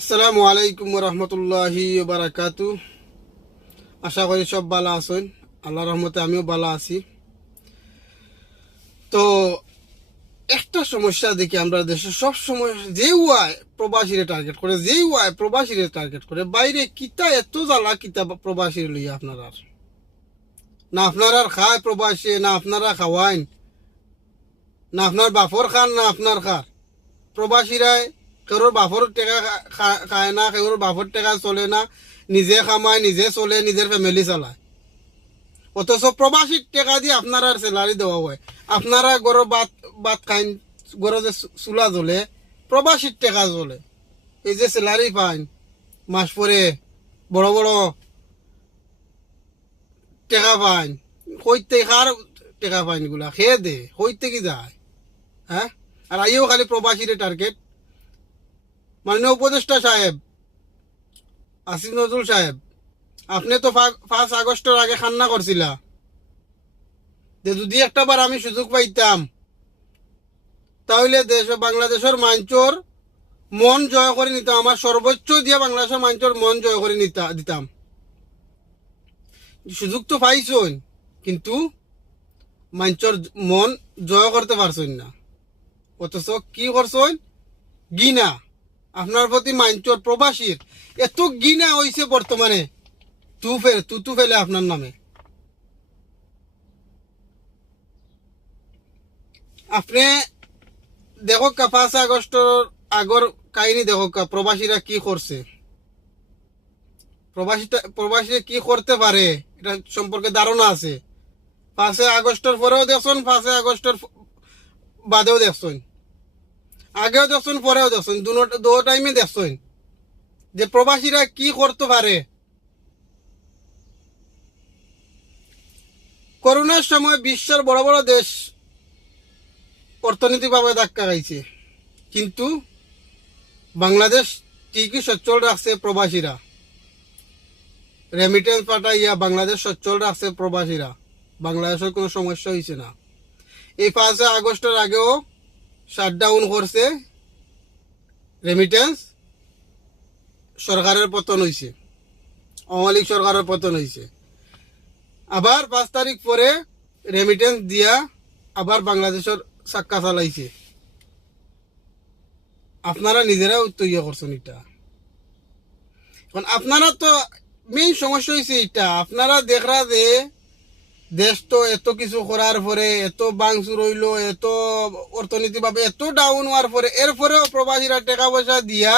আসসালামু আলাইকুম রহমতুল্লাহি বারাকাতু। আশা করি সব ভালো আছেন। আল্লাহ রহমতে আমিও ভালো আছি। তো একটা সমস্যা দেখি আমরা দেশে সব সময়, যে ওয়াই প্রবাসীরে টার্গেট করে, যে ওয়াই প্রবাসীরে টার্গেট করে, বাইরে কিতা এত জ্বালা কিতা প্রবাসীর লইয়া আপনারা না, আপনারা খায় প্রবাসী, না আপনারা খাওয়াইন, না আপনার বাফর খান, না আপনার খার। প্রবাসীরাই কেউর বাফর টেকা খায় না, কেউর বাফর টেকা চলে না, নিজে খামায়, নিজে চলে, নিজের ফ্যামিলি চালায়। অথচ প্রবাসীর টেকা দিয়ে আপনারা স্যালারি দেওয়া হয়। আপনারা গরো ভাত ভাত খাইন, গরো যে চুলা জ্বলে, প্রবাসীর টেকা জ্বলে। এই যে স্যালারি পাইন মাস পরে, বড় বড় টেকা পাইন, হইতে কার টেকা পাইন গুলা খেয়ে দে, হইতে কি যায়? হ্যাঁ, আর আইও খালি প্রবাসীর টার্গেট। মাননীয় উপদেষ্টা সাহেব আসিফ নজরুল সাহেব, আপনি তো 5 আগস্টের আগে খান্না করছিলা যে যদি একটা বার আমি সুযোগ পাইতাম তাহলে বাংলাদেশের মাঞ্চর মন জয় করে নিতাম, আমার সর্বোচ্চ দিয়ে বাংলাদেশের মাঞ্চর মন জয় করে দিতাম। সুযোগ তো পাইছই, কিন্তু মাঞ্চর মন জয় করতে পারছই না। অথচ কি করছই? গিনা। আপনার প্রতি মাঞ্চর প্রবাসীর এত গিনা হয়েছে বর্তমানে, তুতু ফেলে আপনার নামে। আপনি দেখো 5 আগস্টের আগর কাহিনী দেখো, প্রবাসীরা কি করছে, প্রবাসীরা কি করতে পারে এটা সম্পর্কে ধারণা আছে। 5 আগস্টের পরেও দেখছেন, 5 আগস্টের বাদেও দেখছেন, আগেও দেখছেন, পরেও দেখছেন, দু টাইমে দেখছেন যে প্রবাসীরা কি করতে পারে। করোনার সময় বিশ্বের বড় বড় দেশ অর্থনৈতিকভাবে ধাক্কা খাইছে, কিন্তু বাংলাদেশ ঠিকই সচ্ছল রাখছে প্রবাসীরা। রেমিটেন্স পাঠাইয়া বাংলাদেশ সচ্ছল রাখছে প্রবাসীরা। বাংলাদেশের কোনো সমস্যা হয়েছে না। এই 5 আগস্টের আগেও শাটডাউন করছে রেমিটেন্স, সরকারের পতন হয়েছে, আওয়ামী লীগ সরকারের পতন হয়েছে। আবার 5 তারিখ পরে রেমিটেন্স দিয়া আবার বাংলাদেশের চাক্কা চালাইছে। আপনারা নিজেরা তৈরি করছেন এটা। এখন আপনারা তো মেইন সমস্যা হয়েছে এটা, আপনারা দেখরা যে দেশ তো এত কিছু করার পরে, এত বাংচুর হইল, এত অর্থনীতিভাবে এত ডাউন হওয়ার পরে, এরপরেও প্রবাসীরা টাকা পয়সা দিয়া